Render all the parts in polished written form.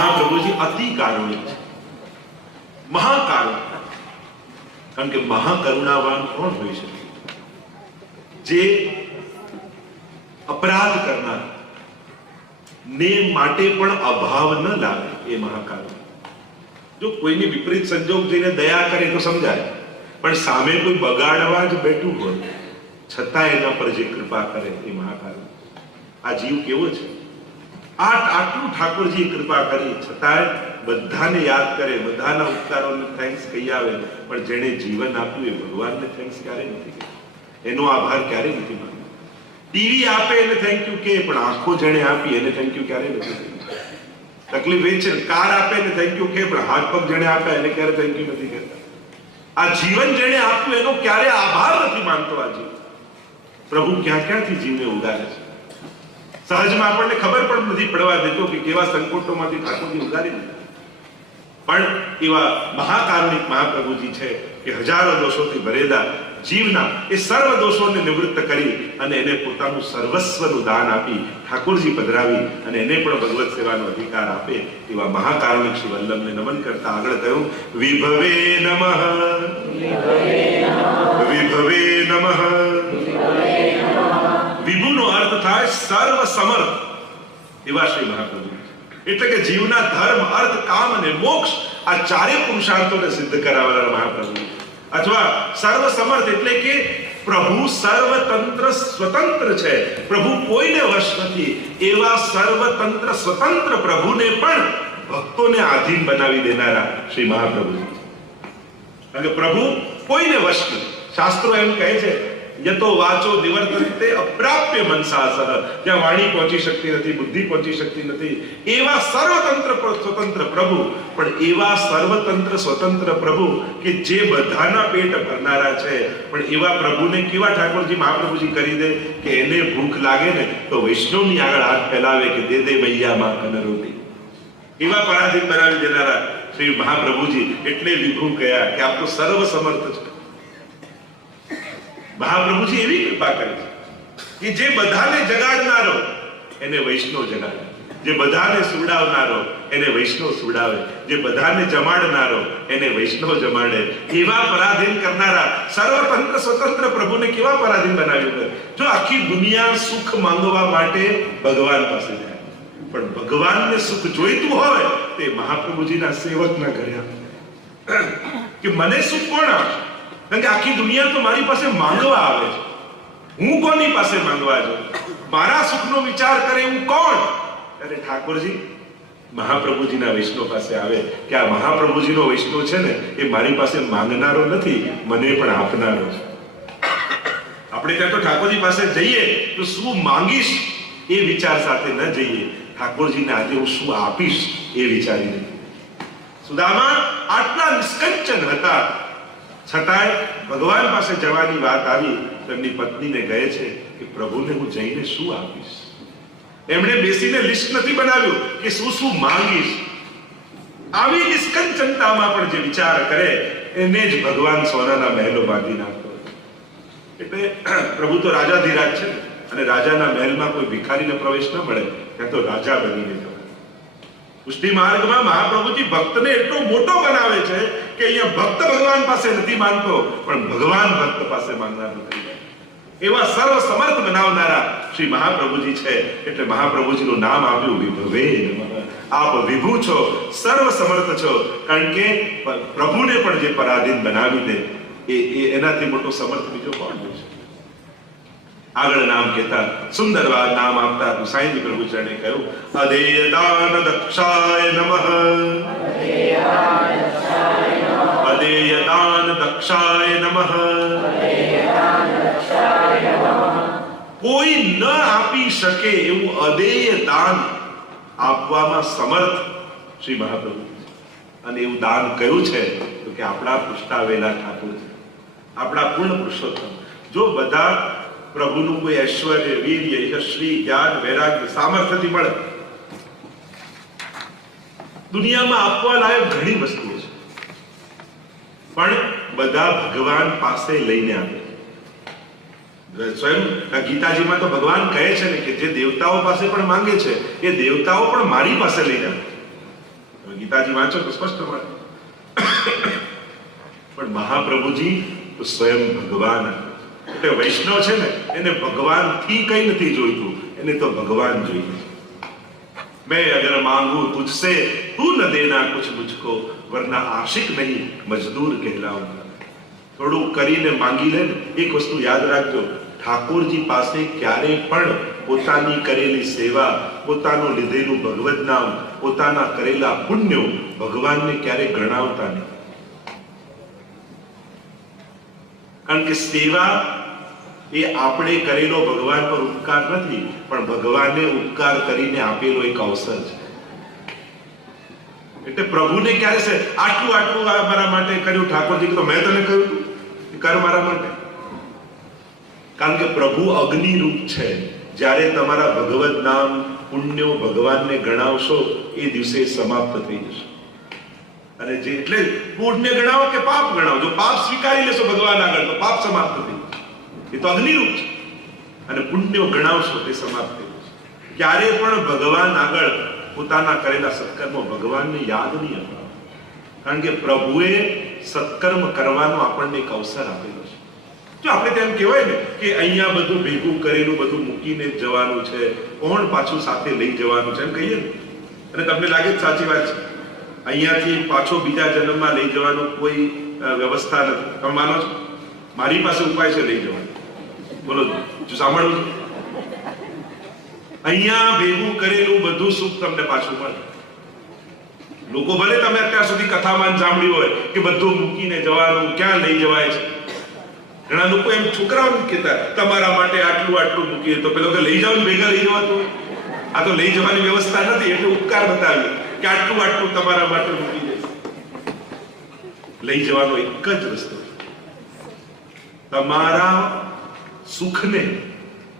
મહાપ્રભુજી અતિ કારુણિક છે, મહાકારુણિક. કારણ કે મહાકરુણાવાન કોણ હોઈ શકે? જે અપરાધ કરનાર ને માટે પણ અભાવ ન લાગે એ મહાકારુણિક. જો કોઈની વિપરીત સંજોગ જોઈને દયા કરે તો સમજાય, પણ સામે કોઈ બગાડવા જ બેઠું હોય છતાં એના પર જે કૃપા કરે એ મહાકારુણિક. આ જીવ કેવો છે? આટલું ઠાકોરજી કૃપા કરી છતાંય બધાને યાદ કરે, બધાના ઉપકારોને થેન્ક્સ કહી આવે, પણ જેણે જીવન આપ્યું એ ભગવાનને થેન્ક્સ ક્યારે નથી કહ્યું, એનો આભાર ક્યારે નથી માન્યો. ટીવી આપે એને થેન્ક યુ કે, પણ આંખો જેણે આપી એને થેન્ક યુ ક્યારે નથી કહ્યું. તકલીફ એ છે, કાર આપે એને થેન્ક યુ કે, પણ હાથ પગ જેણે આપે એને ક્યારે થેન્ક યુ નથી કહેતા. આ જીવન જેણે આપ્યું એનો ક્યારે આભાર નથી માનતો. આ જીવ પ્રભુ ક્યાં ક્યાંથી જીવને ઉગારે છે. સહજમાં આપણને ખબર પણ નથી પડવા દેતો કે કેવા સંકોટોમાંથી ઠાકોરજી ઉગારી દીધા. પણ એવા મહાકારુણિક મહાપ્રભુજી છે કે હજારો દોષોથી ભરેલા જીવના એ સર્વ દોષોને નિવૃત્ત કરી અને એને પોતાનું સર્વસ્વનું દાન આપી ઠાકોરજી પધરાવી અને એને પણ ભગવત સેવાનો અધિકાર આપે એવા મહાકારુણિક શ્રી વલ્લભને નમન કરતા આગળ કહ્યું, વિભવે નમઃ, વિભવે નમઃ. વિભુનો અર્થ થાય સર્વ સમર્થ એવા શ્રી મહાપ્રભુ. એટલે કે જીવના ધર્મ, અર્થ, કામ અને મોક્ષ આ ચારે પુરુષાર્થોને સિદ્ધ કરાવનારા મહાપ્રભુ. અથવા સર્વ સમર્થ એટલે કે પ્રભુ સર્વતંત્ર સ્વતંત્ર છે, પ્રભુ કોઈને વશ નથી એવા સર્વતંત્ર સ્વતંત્ર પ્રભુને પણ ભક્તોને આધીન બનાવી દેનારા શ્રી મહાપ્રભુ. કારણ કે પ્રભુ કોઈને વશ નથી. શાસ્ત્રો એમ કહે છે, યતો વાચો નિવર્તન્તે અપ્રાપ્ય મનસાસહ, જ્યાં વાણી પહોંચી શકતી નથી, બુદ્ધિ પહોંચી શકતી નથી એવા સર્વતંત્ર સ્વતંત્ર પ્રભુ, પણ એવા સર્વતંત્ર સ્વતંત્ર પ્રભુ કે જે બધાના પેટ ભરનારા છે. પણ એવા પ્રભુને કેવા ઠાકોરજી મહાપ્રભુજી કરી દે કે એને ભૂખ લાગે ને તો વૈષ્ણવની આગળ હાથ ફેલાવે કે દે દે મૈયા માં કન રોટી. એવા પરાધીન બનાવી દેનારા શ્રી મહાપ્રભુજી. એટલે વિભુ કહ્યા કે આપ તો સર્વ સમર્થ છે. મહાપ્રભુજી એવી કૃપા કરી છે કે જે બધાને જગાડનારો એને વૈષ્ણવ જગાડે, જે બધાને સુવડાવનારો એને વૈષ્ણવ સુવડાવે, જે બધાને જમાડનારો એને વૈષ્ણવ જમાડે. એવા પરાધીન કરનારા સર્વતંત્ર સ્વતંત્ર પ્રભુને કેવા પરાધીન બનાવ્યું. જો આખી દુનિયા સુખ માંગવા માટે ભગવાન પાસે જાય, પણ ભગવાનને સુખ જોઈતું હોય તે મહાપ્રભુજીના સેવકના ઘરે આવે કે મને સુખ કોણ આપશે? કારણ કે આખી દુનિયા તો મારી પાસે માંગવા આવે છે. હું કોની પાસે માંગવા જાઉં? મારા સુખનો વિચાર કરે હું કોણ? ત્યારે ઠાકોરજી મહાપ્રભુજીના વૈષ્ણવ પાસે આવે કે આ મહાપ્રભુજીનો વૈષ્ણવ છે ને એ મારી પાસે માંગનારો નથી, મને પણ આપનારો છે. આપણે ત્યાં તો ઠાકોરજી પાસે જઈએ તો શું માંગીશ એ વિચાર સાથે ન જઈએ, ઠાકોરજીને આજે હું શું આપીશ એ વિચારીને. સુદામા આટલા નિષ્કંચન હતા છતાંય ભગવાન પાસે જવાની વાત આવી તો એમની પત્નીને કહે છે કે પ્રભુને હું જઈને શું આપીશ. એમણે બેસીને લિસ્ટ નથી બનાવ્યું કે શું શું માંગીશ. આવી નિષ્કંચનતામાં પણ જે વિચાર કરે એને જ ભગવાન સોનાના મહેલો બાંધી નાખતો. એટલે પ્રભુ તો રાજાધિરાજ છે અને રાજાના મહેલમાં કોઈ ભિખારીને પ્રવેશ ન મળે, ત્યાં તો રાજા બનીને જવાય. પુષ્ટિ માર્ગમાં મહાપ્રભુજી ભક્તને એટલો મોટો બનાવે છે કે અહીંયા ભક્ત ભગવાન પાસે નથી માંગતો, પણ ભગવાન ભક્ત પાસે માંગનાર નથી. એવા સર્વ સમર્થ બનાવનારા શ્રી મહાપ્રભુજી છે. એટલે મહાપ્રભુજીનું નામ આપ્યું વિભવે નમઃ. આપ વિભુ છો, સર્વ સમર્થ છો. કારણ કે પ્રભુને પણ જે પરાધીન બનાવી દે એનાથી મોટો સમર્થ બીજો કોણ છે? આગળ નામ કહેતા સુંદર નામ આપતા ગુસાઈજી પ્રભુ ચરણે કહ્યું, અદેયદાન દક્ષાય નમઃ, અદેયદાન દક્ષાય નમઃ. કોઈ ન આપી શકે એવું અદેય દાન આપવામાં સમર્થ શ્રી મહાપ્રભુ. અને એવું દાન કયું છે તો કે આપણા પુષ્ટાવેલા ઠાકોર છે, આપણા પૂર્ણ પુરુષોત્તમ. જો બધા પ્રભુનું કોઈ ઐશ્વર્ય, વીર્ય, યશ્રી, જ્ઞાન, વૈરાગ્ય, સામર્થ્યથી મળે. દુનિયામાં આપવા લાયક ઘણી વસ્તુઓ છે, પણ બધા ભગવાન પાસે લઈને આવે. સ્વયં ગીતાજીમાં તો ભગવાન કહે છે ને કે જે દેવતાઓ પાસે પણ માંગે છે એ દેવતાઓ પણ મારી પાસે લઈને આવે. ગીતાજી વાંચો તો સ્પષ્ટ મળે. પણ મહાપ્રભુજી તો સ્વયં ભગવાન. એટલે વૈષ્ણવ છે ને એને ભગવાન થી કઈ નથી જોઈતું, એને તો ભગવાન જોઈએ. मैं अगर मांगू तुझसे तू न देना कुछ मुझको वरना आशिक नहीं मजदूर कहलाऊंगा. થોડું કરીને માંગી લે ને. એક વસ્તુ યાદ રાખજો, ઠાકોરજી પાસે ક્યારે પણ પોતાની કરેલી સેવા, પોતાનું લીધેલું ભગવદ નામ, પોતાના કરેલા પુણ્યો ભગવાનને ક્યારે ગણાવતા નહીં. કારણ કે સેવા એ આપણે કરેલો ભગવાન પર ઉપકાર નથી, પણ ભગવાને ઉપકાર કરીને આપેલો એક અવસર છે. એટલે પ્રભુને ક્યારે છે આટલું આટલું મારા માટે કર્યું ઠાકોરજી, તો મેં તને કહ્યું કર મારા માટે. કારણ કે પ્રભુ અગ્નિ રૂપ છે. જ્યારે તમારા ભગવદ નામ પુણ્યો ભગવાનને ગણાવશો એ દિવસે સમાપ્ત થઈ જશે. અને જે એટલે પુણ્ય ગણાવો કે પાપ ગણાવો, જો પાપ સ્વીકારી લેશો ભગવાન આગળ તો પાપ સમાપ્ત થઈ જશે. એ તો અગ્નિરૂપ છે. અને પુણ્યો ગણાવશો તે સમાપ્ત થઈ જશે. ક્યારે પણ ભગવાન આગળ પોતાના કરેલા સત્કર્મો ભગવાનને યાદ નહીં અપાવો. કારણ કે પ્રભુએ સત્કર્મ કરવાનો આપણને એક અવસર આપેલો છે. જો આપણે તેમ કહેવાય ને કે અહીંયા બધું ભેગું કરેલું બધું મૂકીને જવાનું છે, કોણ પાછું સાથે લઈ જવાનું છે એમ કહીએ ને, અને તમને લાગે સાચી વાત છે, અહીંયાથી પાછો બીજા જન્મમાં લઈ જવાનો કોઈ વ્યવસ્થા નથી. તમે માનો છો? મારી પાસે ઉપાય છે લઈ જવાનો. બોલો જો સાંભળવું. અહીંયા ભેગું કરેલું બધું સુખ તમને પાછું મળે. લોકો ભલે તમે અત્યાર સુધી કથામાં સાંભળ્યું હોય કે બધું મૂકીને જવાનું, ક્યાં લઈ જવાય છે. ઘણા લોકો એમ છોકરાઓને કહેતા તમારા માટે આટલું આટલું મૂકીએ, તો પેલો કે લઈ જાવ ભેગા લઈ જવાતું. આ તો લઈ જવાની વ્યવસ્થા નથી, એટલે ઉપકાર બતાવ્યો કે આટલું આટલું તમારા માટે મૂકી દે. લઈ જવાનો એક જ રસ્તો, તમારા સુખને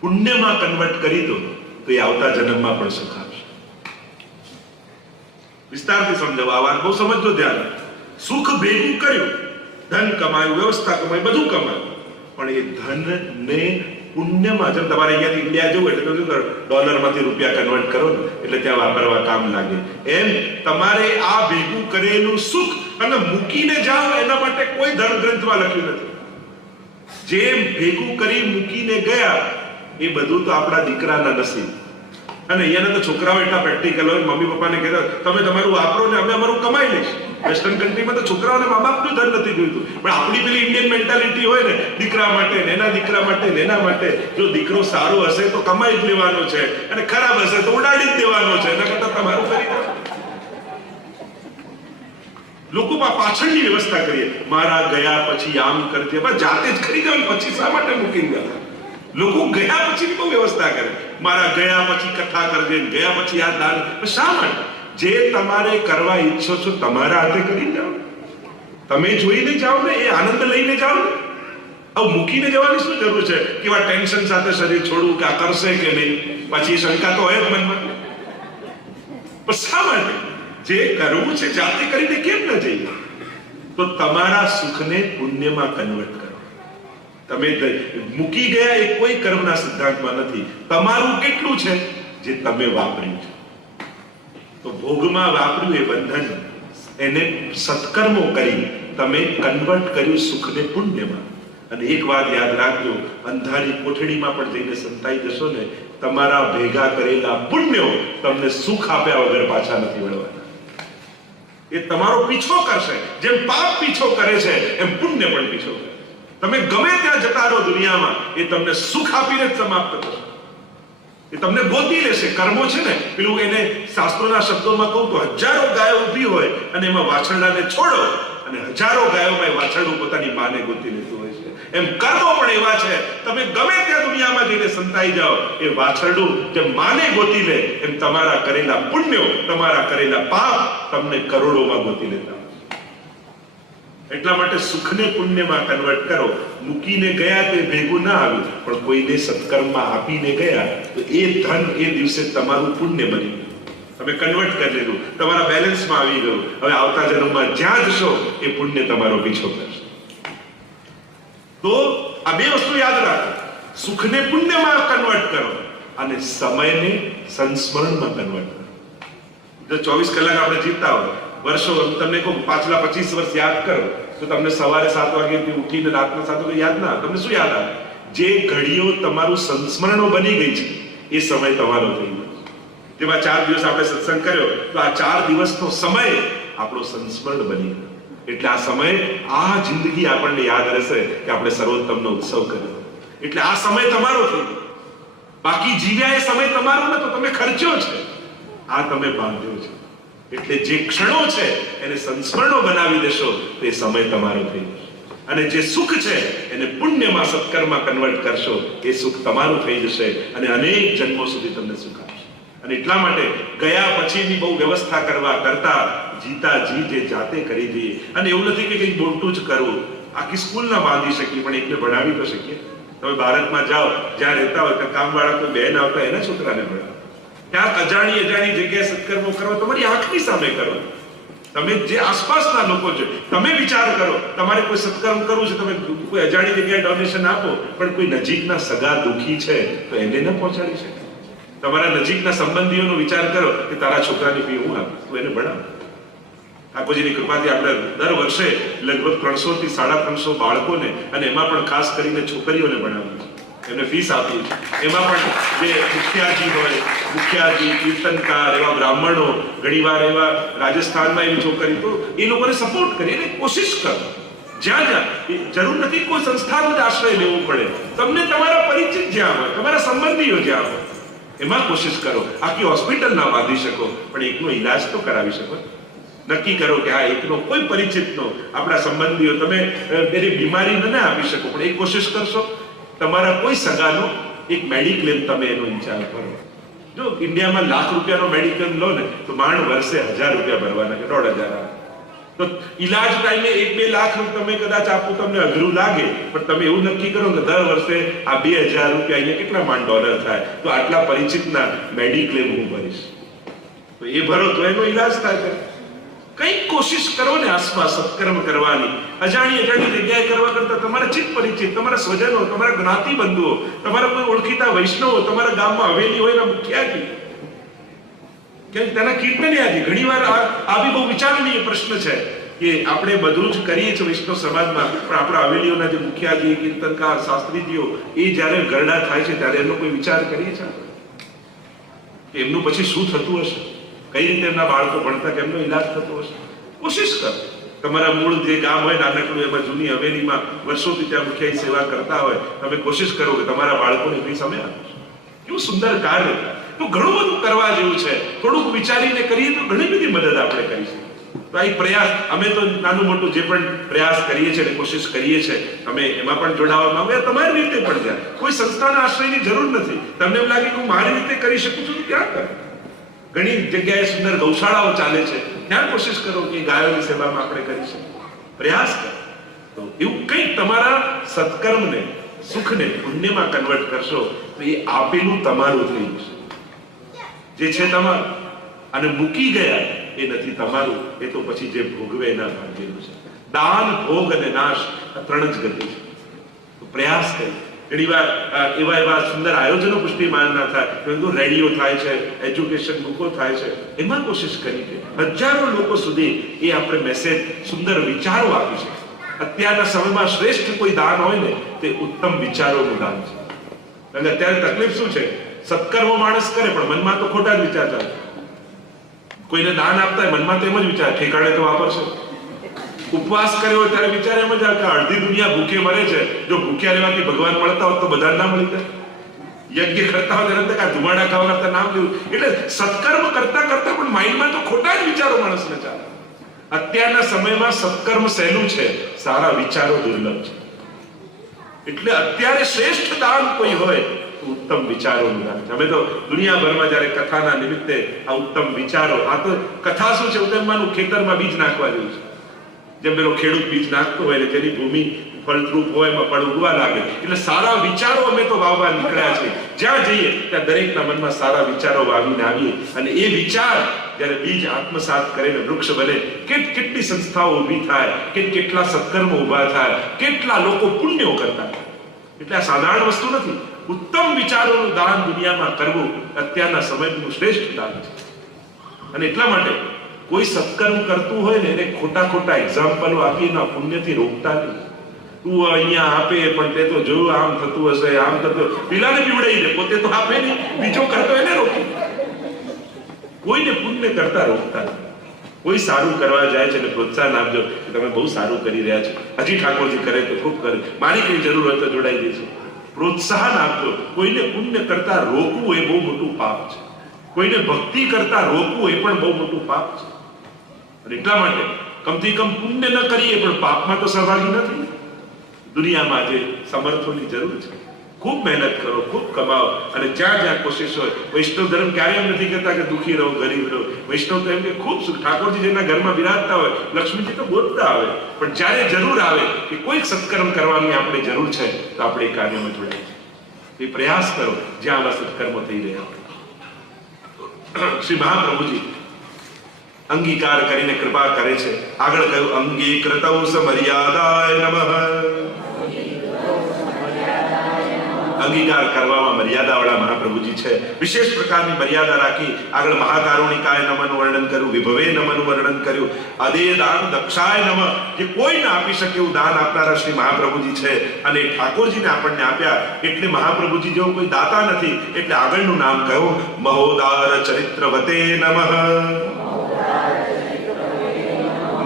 પુણ્યમાં કન્વર્ટ કરી દો તો એ આવતા જન્મમાં પણ સુખ આપશે. વિસ્તારથી સમજાવો, આ વાત બહુ સમજજો ધ્યાન. સુખ ભેગું કર્યું, ધન કમાયું, વ્યવસ્થા કમાઈ, બધું કમાયું, પણ એ ધનને પુણ્યમાં, જેમ તમારે અહીંયાથી ઇન્ડિયા જવું એટલે શું કરો, ડોલરમાંથી રૂપિયા કન્વર્ટ કરો ને એટલે ત્યાં વાપરવા કામ લાગે. એમ તમારે આ ભેગું કરેલું સુખ અને મૂકીને જાઓ એના માટે કોઈ ધર્મ ગ્રંથમાં લખ્યું નથી. જે ભેગું કરી મૂકીને ગયા એ બધું તો આપણા દીકરાના નસીબ. અને અહીંયાના તો છોકરાઓ એટલા પ્રેક્ટિકલ હોય, મમ્મી પપ્પાને કહેતા તમે તમારું વાપરો ને અમે અમારું કમાઈ લઈશું. વેસ્ટર્ન કન્ટ્રીમાં તો છોકરાઓને મા બાપનું ધન નથી જોઈતું, પણ આપણી પેલી ઇન્ડિયન મેન્ટાલિટી હોય ને, દીકરા માટે ને એના દીકરા માટે ને એના માટે, જો દીકરો સારો હશે તો કમાઈ જ લેવાનો છે, અને ખરાબ હશે તો ઉડાડી જ દેવાનો છે, એના કરતા તમારું કરી દો. લોકો પાછળની વ્યવસ્થા કરીએ, મારા ગયા પછી આમ કરજે, જાતે જ કરી દો પછી શા માટે મૂકી ગયા? લોકો ગયા પછી બહુ વ્યવસ્થા કરે, મારા ગયા પછી કથા કરજે, ગયા પછી આ દાન. શા માટે? જે તમારે કરવા ઈચ્છો છો તમારા હાથે કરી જાઓ, તમે જોઈને જાઓ ને, એ આનંદ લઈને જાઓ ને. હવે મૂકીને જવાની શું જરૂર છે? કેવા ટેન્શન સાથે શરીર છોડવું કે આ કરશે કે નહીં, પછી શંકા તો હોય જ મનમાં. પણ શા માટે? જે કરવું છે જાતે કરીને કેમ ન જઈએ? તો તમારા સુખને પુણ્યમાં કન્વર્ટ કરો. તમે મૂકી ગયા એ કોઈ કર્મના સિદ્ધાંતમાં નથી. તમારું કેટલું છે જે તમે વાપર્યું છે. તો ભોગમાં વાપર્યું એ બંધન, એને સત્કર્મો કરી તમે કન્વર્ટ કર્યું સુખને પુણ્યમાં. અને એક વાત યાદ રાખજો, અંધારી કોઠડીમાં પણ જઈને સંતાઈ જશો ને, તમારા ભેગા કરેલા પુણ્યો તમને સુખ આપ્યા વગર પાછા નથી વળવાના. એ તમારો પીછો કરશે. જેમ પાપ પીછો કરે છે એમ પુણ્ય પણ પીછો કરે. તમે ગમે ત્યાં જતા રહો દુનિયામાં, એ તમને સુખ આપીને જ સમાપ્ત કરશે. એ તમને ગોતી લેશે. કર્મો છે ને, પેલું એને શાસ્ત્રોના શબ્દોમાં કહું તો હજારો ગાયો ઊભી હોય અને એમાં વાછરડાને છોડો અને હજારો ગાયોમાં વાછરડું પોતાની માને ગોતી લેતું હોય છે. એમ કર્મો પણ એવા છે, તમે ગમે ત્યાં દુનિયામાં જઈને સંતાઈ જાઓ, એ વાછરડું જેમ માને ગોતી લે એમ તમારા કરેલા પુણ્યો, તમારા કરેલા પાપ તમને કરોડોમાં ગોતી લેતા. એટલા માટે સુખને પુણ્યમાં કન્વર્ટ કરો. મૂકીને ગયા તો ભેગું ના આવ્યું, પણ કોઈને સત્કર્મમાં આપીને ગયા તો એ ધન એ દિવસે તમારું પુણ્ય બની ગયું. તમે કન્વર્ટ કરી લીધું, તમારા બેલેન્સમાં આવી ગયું. હવે આવતા જન્મમાં જ્યાં જશો એ પુણ્ય તમારો પીછો કરશે. તો આ બે વસ્તુ યાદ રાખો, સુખને પુણ્યમાં કન્વર્ટ કરો અને સમયને સંસ્મરણમાં કન્વર્ટ કરો. જો 24 કલાક આપણે જીવતા હોય, વર્ષો, તમને કહું પાછલા 25 વર્ષ યાદ કરો તો તમને સવારે 7 વાગ્યાથી ઉઠીને રાતના 7 વાગે યાદ ના આવે. તમને શું યાદ આવે? જે ઘડીઓ તમારું સંસ્મરણો બની ગઈ છે એ સમય તમારો થઈ ગયો. જેમાં 4 દિવસ આપણે સત્સંગ કર્યો તો આ 4 દિવસનો સમય આપણો સંસ્મરણ બની ગયો. એટલે આ સમય, આ જિંદગી આપણને યાદ રહેશે કે આપણે સર્વોત્તમનો ઉત્સવ કર્યો. એટલે આ સમય તમારો થઈ ગયો. બાકી જીવ્યા એ સમય તમારો નતો, તમે ખર્ચ્યો છે, આ તમે બાંધ્યો છે. એટલે જે ક્ષણો છે એને સંસ્મરણો બનાવી દેશો તો એ સમય તમારો થઈ જશે. અને જે સુખ છે એને પુણ્યમાં, સત્કર્મમાં કન્વર્ટ કરશો એ સુખ તમારું થઈ જશે અને અનેક જન્મો સુધી તમને સુખ આપશે. અને એટલા માટે ગયા પછીની બહુ વ્યવસ્થા કરવા કરતા જીતા જી જે જાતે કરી દઈએ. અને એવું નથી કે કંઈક મોટું જ કરવું, આખી સ્કૂલ ના બાંધી શકીએ પણ એકને ભણાવી તો શકીએ. તમે ભારતમાં જાઓ, જ્યાં રહેતા હોય ત્યાં કામવાળા કોઈ બહેન આવતા એના છોકરાને ભણાવો. ત્યાં અજાણી જગ્યાએ સત્કર્મો કરો, તમારી આંખની સામે કરો. તમે જે આસપાસના લોકો છે, તમે વિચાર કરો, તમારે કોઈ સત્કર્મ કરવું છે, તમે કોઈ અજાણી જગ્યાએ ડોનેશન આપો, પણ કોઈ નજીકના સગા દુખી છે તો એને ન પહોંચાડી શકે. તમારા નજીકના સંબંધીઓનો વિચાર કરો કે તારા છોકરાની ફી હું આપું, તું એને ભણાવ. ઠાકોરજીની કૃપાથી આપણે દર વર્ષે લગભગ 300 થી 350 બાળકોને, અને એમાં પણ ખાસ કરીને છોકરીઓને ભણાવીએ, એમને ફીસ આપીએ. એમાં પણ જે મુખિયાજી હોય, મુખિયાજી, કીર્તનકાર, એવા બ્રાહ્મણો, ઘણીવાર એવા રાજસ્થાનમાં એવી છોકરી, તો એ લોકોને સપોર્ટ કરીએ અને કોશિશ કરો. જ્યાં જરૂર નથી કોઈ સંસ્થાનો જ આશ્રય લેવો પડે. તમને તમારા પરિચિત જ્યાં હોય, તમારા સંબંધીઓ જ્યાં હોય એમાં કોશિશ કરો. આખી હોસ્પિટલ ના બાંધી શકો પણ એકનો ઈલાજ તો કરાવી શકો. નક્કી કરો કે આ એકનો, કોઈ પરિચિતનો, આપણા સંબંધીઓ, તમે તેની બીમારી ન આપી શકો પણ એક કોશિશ કરશો તમારા કોઈ સગાનો એક મેડિક્લેમ તમે એનો વિચાર કરો. જો ઇન્ડિયામાં ₹1,00,000 મેડિક્લેમ લો ને તો માંડ વર્ષે ₹1,000 ભરવાના કે 1,500 આવે. તો ઈલાજ ટાઈમે 1-2 લાખ તમે કદાચ આપો, તમને અઘરું લાગે, પણ તમે એવું નક્કી કરો કે દર વર્ષે આ ₹2,000 અહીંયા કેટલા માંડ ડોલર થાય, તો આટલા પરિચિતના મેડિક્લેમ હું ભરીશ. તો એ ભરો તો એનો ઈલાજ થાય. કંઈક કોશિશ કરો ને આસપાસ સત્કર્મ કરવાની. અજાણી જગ્યાએ કરવા કરતા તમારા ચિત્ત પરિચિત, તમારા સ્વજનો, તમારા જ્ઞાતિ બંધુઓ, તમારા કોઈ ઓળખીતા વૈષ્ણવો, તમારા ગામમાં હવેલી હોય એના મુખ્યાજી, કે તેના કીર્તનયાજી. ઘણીવાર આ બી બહુ વિચારણીય પ્રશ્ન છે કે આપણે બધું જ કરીએ છીએ વૈષ્ણવ સમાજમાં, પણ આપણા હવેલીઓના જે મુખ્યાજી, કીર્તનકાર, શાસ્ત્રીજીઓ, એ જ્યારે ગરડા થાય છે ત્યારે એનો કોઈ વિચાર કરીએ છીએ કે એમનું પછી શું થતું હશે, કઈ રીતે એમના બાળકો ભણતા, કેમનો ઈલાજ થતો હશે. કોશિશ કરો. તમારા મૂળ જે ગામ હોય નાનકડું, એમાં જૂની હવેલીમાં વર્ષોથી ત્યાં મુખ્ય સેવા કરતા હોય, તમે કોશિશ કરો કે તમારા બાળકોને ફી સમય આપો. કેવું સુંદર કાર્ય. તો ઘણું બધું કરવા જેવું છે. થોડુંક વિચારીને કરીએ તો ઘણી બધી મદદ આપણે કરીશું. તો આ પ્રયાસ, અમે તો નાનું મોટું જે પણ પ્રયાસ કરીએ છીએ, કોશિશ કરીએ છીએ, તમે એમાં પણ જોડાવા માંગો, તમારી રીતે પણ જાય. કોઈ સંસ્થાના આશ્રયની જરૂર નથી. તમને એમ લાગે કે હું મારી રીતે કરી શકું છું તો ત્યાં કરો. ઘણી જગ્યાએ સુંદર ગૌશાળાઓ ચાલે છે, ત્યાં કોશિશ કરો કે ગાયોની સેવામાં આપણે કરી શકીએ. પ્રયાસ કરો. તો એવું કંઈક તમારા સત્કર્મને, સુખને પુણ્યમાં કન્વર્ટ કરશો તો એ આપેલું તમારું થઈ જશે. જે છે તમારું, અને મૂકી ગયા એ નથી તમારું, એ તો પછી જે ભોગવે એના ભાગ્યનું છે. દાન, ભોગ અને નાશ, આ 3 જ ગતિ છે. તો પ્રયાસ કરી. ઘણીવાર એવા સુંદર આયોજનો પુષ્ટિમાનના થાય, રેડિયો થાય છે, એજ્યુકેશન બુકો થાય છે, એમાં કોશિશ કરી કે હજારો લોકો સુધી એ આપણે મેસેજ, સુંદર વિચારો આપી છે. અત્યારના સમયમાં શ્રેષ્ઠ કોઈ દાન હોય ને તે ઉત્તમ વિચારોનું દાન છે. અને અત્યારે તકલીફ શું છે, સત્કર્મ માણસ કરે પણ મનમાં તો ખોટા જ વિચાર ચાલે. કોઈને દાન આપતા હોય મનમાં તો એમ જ વિચાર, ઠેકાણે તો વાપરશે. ઉપવાસ કર્યો ત્યારે વિચાર એમ જ આવે કે અડધી દુનિયા ભૂખે મરે છે, જો ભૂખ્યા રહેવાથી ભગવાન મળતા હોત તો બધા ના મળી જાય. યજ્ઞ કરતા હોય ત્યારે આ ધુમાડા ખાવા કરતા નામ લેવું. એટલે સત્કર્મ કરતા કરતા પણ માઇન્ડમાં તો ખોટા જ વિચારો માણસને ચાલે. અત્યારના સમયમાં સત્કર્મ સહેલું છે, સારા વિચારો દુર્લભ છે. એટલે અત્યારે શ્રેષ્ઠ દાન કોઈ હોય તો ઉત્તમ વિચારોનું દાન છે. અમે તો દુનિયાભરમાં જ્યારે કથાના નિમિત્તે આ ઉત્તમ વિચારો, આ તો કથા શું છે, ઉત્તમમાંનું ખેતરમાં બીજ નાખવા જેવું છે. જેમ પેલો ખેડૂત બીજ નાખતો હોય ને જેની ભૂમિ ફળદ્રુપ હોય એમાં ફળ ઉગવા લાગે. એટલે સારા વિચારો અમે તો વાવવા નીકળ્યા છીએ. જ્યાં જઈએ ત્યાં દરેકના મનમાં સારા વિચારો વાવીને આવીએ, અને એ વિચાર જ્યારે બીજ આત્મસાત કરીને વૃક્ષ બને, કેટલી સંસ્થાઓ ઊભી થાય, કેટલા સત્કર્મો ઊભા થાય, કેટલા લોકો પુણ્યો કરતા. એટલે આ સાધારણ વસ્તુ નથી. ઉત્તમ વિચારોનું દાન દુનિયામાં કરવું અત્યારના સમયનું શ્રેષ્ઠ દાન છે. અને એટલા માટે કોઈ સત્કર્મ કરતું હોય ને એને ખોટા ખોટા એક્ઝામ્પલો આપીને પુણ્યથી રોકતા નહીં. તું અહીંયા આપે પણ તે તો જોયું આમ થતું હશે, આમ થતું, પેલાને પીવડાવી દે, પોતે તો આપે નહીં, બીજો કરતો એને રોકી. કોઈને પુણ્ય કરતા રોકતા નહીં. કોઈ સારું કરવા જાય છે અને પ્રોત્સાહન આપજો કે તમે બહુ સારું કરી રહ્યા છો, હજી ઠાકોરજી કરે તો ખૂબ કરે, મારી કઈ જરૂર હોય તો જોડાઈ દઈશું. પ્રોત્સાહન આપજો. કોઈને પુણ્ય કરતા રોકવું એ બહુ મોટું પાપ છે. કોઈને ભક્તિ કરતા રોકવું એ પણ બહુ મોટું પાપ છે. અને એટલા માટે કમથી કમ પુણ્ય ન કરીએ પણ પાપમાં તો સહભાગી નથી. દુનિયામાં જે સમર્થોની જરૂર છે, ખૂબ મહેનત કરો, ખૂબ કમાઓ, અને જ્યાં જ્યાં કોશિશ હોય. વૈષ્ણવ ધર્મ ક્યારેય એમ નથી કહેતા કે દુઃખી રહો, ગરીબ રહો. વૈષ્ણવ તો એમ કે ખૂબ સુખ. ઠાકોરજી જેના ઘરમાં બિરાજતા હોય, લક્ષ્મીજી તો બોલતા આવે, પણ જ્યારે જરૂર આવે કે કોઈક સત્કર્મ કરવાની આપણે જરૂર છે તો આપણે એ કાર્યમાં જોડાઈએ. એ પ્રયાસ કરો જ્યાં આવા સત્કર્મો થઈ રહ્યા. શ્રી મહાપ્રભુજી અંગીકાર કરીને કૃપા કરે છે. આગળ કહ્યું અંગીકૃતૌ સમર્યાદાય નમઃ. અંગીકાર કરવામાં મર્યાદાવાળા મહાપ્રભુજી છે. વિશેષ પ્રકારની મર્યાદા રાખી આગળ મહાકારુણિકાય નમનું વર્ણન કર્યું, વિભવે નમનું વર્ણન કર્યું, અદે દાન દક્ષાય નમ, કે કોઈ ના આપી શકે એવું દાન આપનારા શ્રી મહાપ્રભુજી છે. અને ઠાકોરજીને આપણને આપ્યા એટલે મહાપ્રભુજી જેવો કોઈ દાતા નથી. એટલે આગળનું નામ કહ્યું મહોદાર ચરિત્રવતે નમઃ.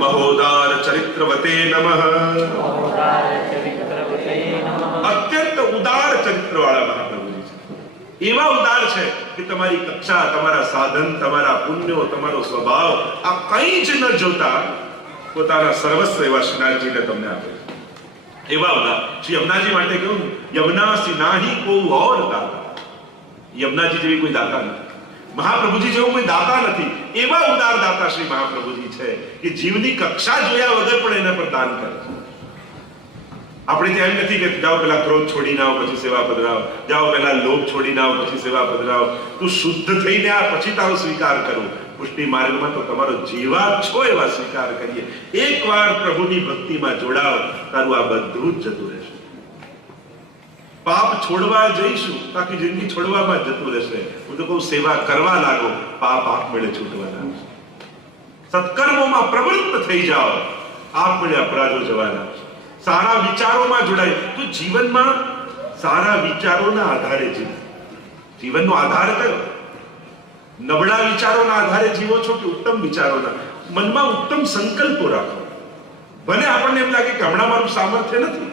મહોદાર ચરિત્રવતે નમઃ. અત્યંત ઉદાર ચરિત્ર વાળા મહાપ્રભુજી છે. એવા ઉદાર છે કે તમારી કક્ષા, તમારા સાધન, તમારા પુણ્યો, તમારો સ્વભાવ આ કંઈ જ ન જોતા પોતાના સર્વસ્વ એવા શ્રીનાથજીને તમને આપે. એવા ઉદાર શ્રી યમુનાજી માટે કહ્યું યમુનાસી નાહી કોઈ ઓર દાતા. યમુનાજી જેવી કોઈ દાતા નથી, મહાપ્રભુજી જેવું કોઈ દાતા નથી. એવા ઉદાર દાતા શ્રી મહાપ્રભુજી છે કે જીવની કક્ષા જોયા વગર પણ એના પર દાન કરે છે. આપણે ત્યાં એમ નથી કે જાઓ પેલા ક્રોધ છોડીને આવો પછી સેવા પધરાવો, જાઓ પેલા લોભ છોડીને આવો પછી સેવા પધરાવો. તું શુદ્ધ થઈને આ પછી તારો સ્વીકાર કરો. પુષ્ટિ માર્ગમાં તો તમારો જીવા છો એવા સ્વીકાર કરીએ. એકવાર પ્રભુની ભક્તિમાં જોડાઓ, તારું આ બધું જ જતું રહેશે. પાપ છોડવા જઈશું બાકી જિંદગી છોડવામાં જતું રહેશે. હું તો કહું સેવા કરવા લાગો, પાપ આપમેળે છૂટવા લાગશે. સત્કર્મોમાં પ્રવૃત્ત થઈ જાઓ, આપમેળે અપરાધો જવા લાગશે. સારા વિચારોમાં જોડાય તો જીવનમાં સારા વિચારોના આધારે જીવો. જીવનનો આધાર કયો? નબળા વિચારોના આધારે જીવો છો કે ઉત્તમ વિચારોના? મનમાં ઉત્તમ સંકલ્પો રાખો. ભલે આપણને એમ લાગે કે હમણાં મારું સામર્થ્ય નથી,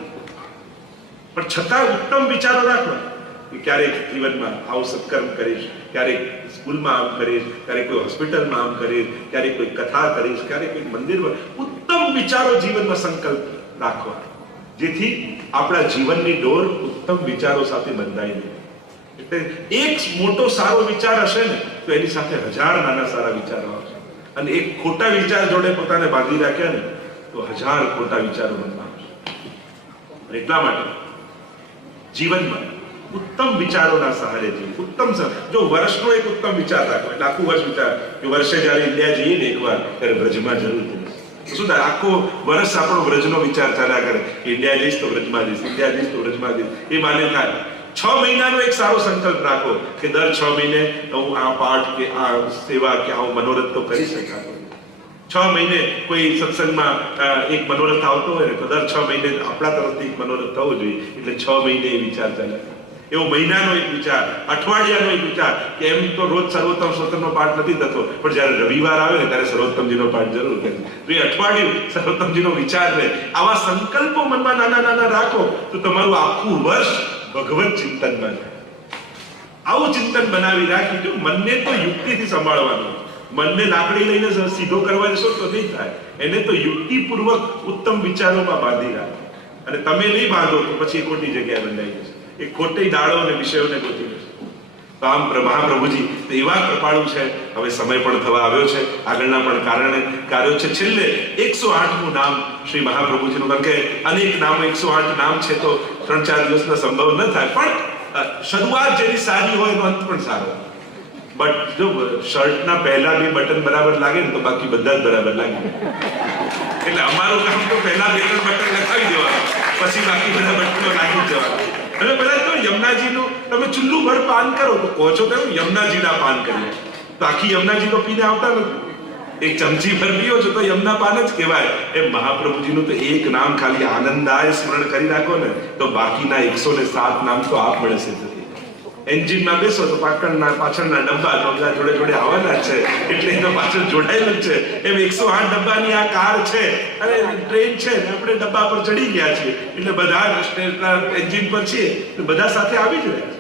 પણ છતાં ઉત્તમ વિચારો રાખવા કે ક્યારેક જીવનમાં આવું સત્કર્મ કરીશ, ક્યારેક સ્કૂલમાં આમ કરીશ, ક્યારેક કોઈ હોસ્પિટલમાં આમ કરીશ, ક્યારેક કોઈ કથા કરીશ, ક્યારેક કોઈ મંદિરમાં. ઉત્તમ વિચારો જીવનમાં સંકલ્પ રાખવા, જેથી આપણા જીવનની ડોર ઉત્તમ વિચારો સાથે બંધાઈ જાય. એટલે એક મોટો સારો વિચાર હશે ને તો એની સાથે 1000 નાના સારા વિચારો આવશે. અને એક ખોટા વિચાર જોડે પોતાને બાંધી રાખ્યા ને તો 1000 ખોટા વિચારો મનમાં આવશે. એટલા માટે જીવનમાં ઉત્તમ વિચારોના સહારે જીવ. ઉત્તમ જો વર્ષનો એક ઉત્તમ વિચાર રાખો એટલે આખું વર્ષ વિચાર કે વર્ષે જયારે ઇન્ડિયા જઈએ ને એકવાર ત્યારે વ્રજમાં જરૂર જઈશ. શું થાય? આખો વર્ષ આપણો વ્રજનો વિચાર ચાલ્યા કરે. ઇન્ડિયા જઈશ તો વ્રજમાં જઈશ, ઇન્ડિયા જઈશ તો વ્રજમાં જઈશ. એ માને થાય. 6 મહિનાનો એક સારો સંકલ્પ રાખો કે દર 6 મહિને હું આ પાઠ કે આ સેવા કે આવું મનોરથ તો કરી શકાતો. 6 મહિને કોઈ સત્સંગમાં એક મનોરથ આવતો હોય ને તો દર 6 મહિને આપણા તરફથી એક મનોરથ થવો જોઈએ. એટલે 6 મહિને એ વિચાર ચાલ્યા. એવો મહિનાનો એક વિચાર, અઠવાડિયાનો એક વિચાર કે એમ તો રોજ સર્વોત્તમ સ્તોત્રનો પાઠ નથી થતો, પણ જ્યારે રવિવાર આવે ને ત્યારે સર્વોત્તમજીનો પાઠ જરૂર કરે. તો એ અઠવાડિયું સર્વોત્તમજીનો વિચાર રહે. આવા સંકલ્પો મનમાં નાના નાના રાખો તો તમારું આખું વર્ષ ભગવત ચિંતનમાં જાય. આવું ચિંતન બનાવી રાખી. જો મનને તો યુક્તિથી સંભાળવાનું. મનને લાકડી લઈને સીધો કરવા જશો તો નહીં થાય. એને તો યુક્તિપૂર્વક ઉત્તમ વિચારોમાં બાંધી રાખો. અને તમે નહીં બાંધો તો પછી એ ખોટી જગ્યાએ બંધાઈ જશે. એ ખોટી દાળો અને વિષયોને ગોતી લેશે. તો આમ મહાપ્રભુજી તો એવા કૃપાળુ છે. હવે સમય પણ થવા આવ્યો છે, આગળના પણ કાર્યો છે. છેલ્લે 108નું નામ શ્રી મહાપ્રભુજીનું, કારણ કે અનેક નામ 108 નામ છે તો 3-4 દિવસનો સંભવ ન થાય. પણ શરૂઆત જેની સારી હોય એનો અંત પણ સારો. બટ જો શર્ટના પહેલા 2 બટન બરાબર લાગે ને તો બાકી બધા જ બરાબર લાગે. એટલે અમારું કામ તો પહેલા 2-3 બટન લખાવી દેવાનું, પછી બાકી બધા બટનો નાખી જવાના. અને બધા તો યમુનાજીનું તમે ચુલ્લું પાન કરો તો કહો છો કે યમુનાજીના પાન કરીએ, તો આખી યમુનાજી તો પીને આવતા નથી. એક ચમચી ભર પીઓ છો તો યમના પાન જ કહેવાય. એ મહાપ્રભુજીનું તો એક નામ ખાલી આનંદાય સ્મરણ કરી રાખો ને તો બાકીના 107 નામ તો આપ મળે છે. એન્જિનમાં બેસો તો પાછળના ડબ્બા તો બધા જોડે જોડે આવવાના છે, એટલે એનો પાછળ જોડાયેલું છે. એમ 108 ડબ્બાની આ કાર છે અને ટ્રેન છે, આપણે ડબ્બા પર ચડી ગયા છીએ, એટલે બધા સ્ટેશનના એન્જિન પર છીએ, બધા સાથે આવી જ રહ્યા છે.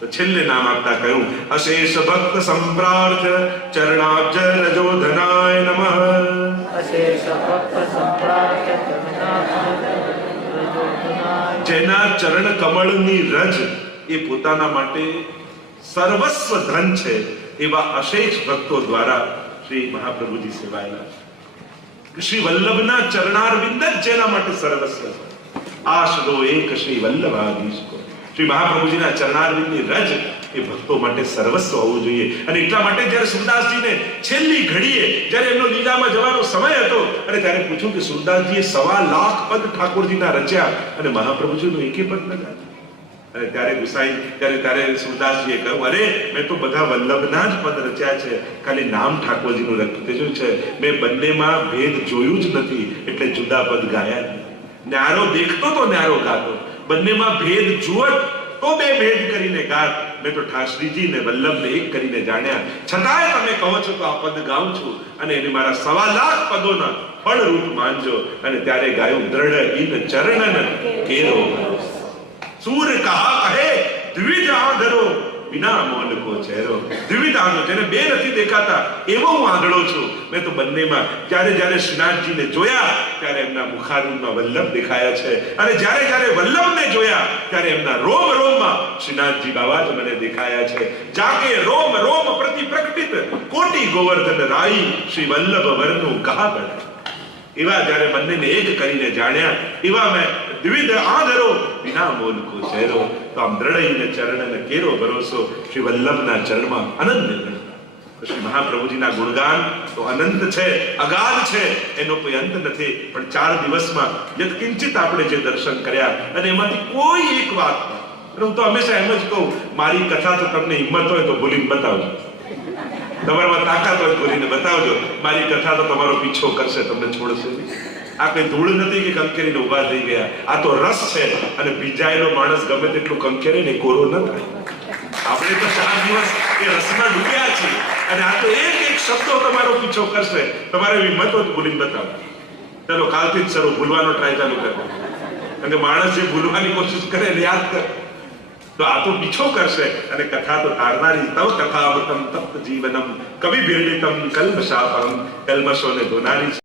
તો છેલ્લે નામ આપતા કહ્યું, અશેષ ભક્ત સંપ્રાર્થ ચરણાબ્જ રજોધનાય નમઃ. અશેષ ભક્ત સંપ્રાર્થ ચરણાબ્જ રજોધનાય. જેના ચરણ કમળની રજ એ પોતાના માટે સર્વસ્વ ધન છે, એવા અશેષ ભક્તો દ્વારા શ્રી મહાપ્રભુજી સેવાયેલા છે. શ્રી વલ્લભના ચરણારવિંદ જ જેના માટે સર્વસ્વ છે. આશરો એક શ્રી વલ્લભાધીશ કો. શ્રી મહાપ્રભુજીના ચરણારવિંદની રજ એ ભક્તો માટે સર્વસ્વ હોવું જોઈએ. અને એટલા માટે જ્યારે સુરદાસજીને છેલ્લી ઘડીએ જ્યારે એમનો લીલામાં જવાનો સમય હતો અને ત્યારે પૂછ્યું કે સુરદાસજીએ 1.25 લાખ પદ ઠાકોરજીના રચ્યા અને મહાપ્રભુજીનું એકે પદ ન ગાયું. અને ત્યારે ગુસાઈ ત્યારે સુરદાસજીએ કહ્યું, અરે મેં તો બધા વલ્લભના જ પદ રચ્યા છે, ખાલી નામ ઠાકોરજીનું રખ્યું છે. મેં બંનેમાં ભેદ જોયું જ નથી, એટલે જુદા પદ ગાયા નહીં. ન્યારો દેખતો તો ન્યારો ગાતો, બંનેમાં ભેદ જુઓ તો બે ભેદ કરીને ગાત. મેં તો ઠાશ્રીજી ને વલ્લભને એક કરીને જાણ્યા, છતાંય તમે કહો છો તો આ પદ ગાઉં છું, અને એને મારા 1.25 લાખ પદોના ફળ રૂપ માનજો. અને ત્યારે ગાયું, દ્રઢ ઇન ચરણન કેરો સૂર કહા કહે દ્વિજ આંધળો વિના મોલ કો ચહેરો. દ્વિજ આંધળો, જેને બે નથી દેખાતા એવો હું આંધળો છું. મેં તો બંનેમાં જ્યારે શ્રીનાથજીને જોયા ત્યારે એમના મુખારવિંદમાં વલ્લભ દેખાયા છે, અને જ્યારે વલ્લભને જોયા ત્યારે એમના રોમ રોમમાં શ્રીનાથજી બાબા જ મને દેખાયા છે. જાકે રોમ રોમ પ્રતિ પ્રકટિત કોટી ગોવર્ધન રાઈ શ્રી વલ્લભ વરનું કહા બળ. એવા જ્યારે બંનેને એક કરીને જાણ્યા, એવા મેં દ્વિધ આંધળો વિના મોલ કો ચહેરો. તો આમ દ્રઢઈને ચરણને કેરો ભરોસો. શ્રી વલ્લભના ચરણમાં અનન્ય દ્રઢતા. શ્રી મહાપ્રભુજીના ગુણગાન તો અનંત છે, અગાધ છે, એનો કોઈ અંત નથી. પણ 4 દિવસમાં યત્કિંચિત આપણે જે દર્શન કર્યા, અને એમાંથી કોઈ એક વાત હું તો હંમેશા એમ જ કહું, મારી કથા તો તમને હિંમત હોય તો બોલીને બતાવજો, તમારામાં તાકાત હોય બોલીને બતાવજો. મારી કથા તો તમારો પીછો કરશે, તમને છોડશે નહીં. આ કઈ ધૂળ નથી કે કંકેરીને ઉભા થઈ ગયા, આ તો રસ છે. અને ભીજાયેલો માણસ ગમે તેટલું કંકેરે ને કોરો ન થાય. આપણે તો 4 દિવસ એ રસમાં ડૂબ્યા છીએ, અને આ તો એક શબ્દો તમારો પીછો કરશે. તમારે હિંમત હોય તો બોલીને બતાવો. ચલો કાલથી જ શરૂ, ભૂલવાનો ટ્રાય ચાલુ કરો. કારણ કે માણસ જે ભૂલવાની કોશિશ કરે એને યાદ કરે તો આ તો પીછો કરશે. અને કથા તો તારનારી. તવ કથામૃતમ તપ્ત જીવનમ કવિ ભીર્ડિતમ કલ્મશાપહમ. કલ્મશોને ધોનારી.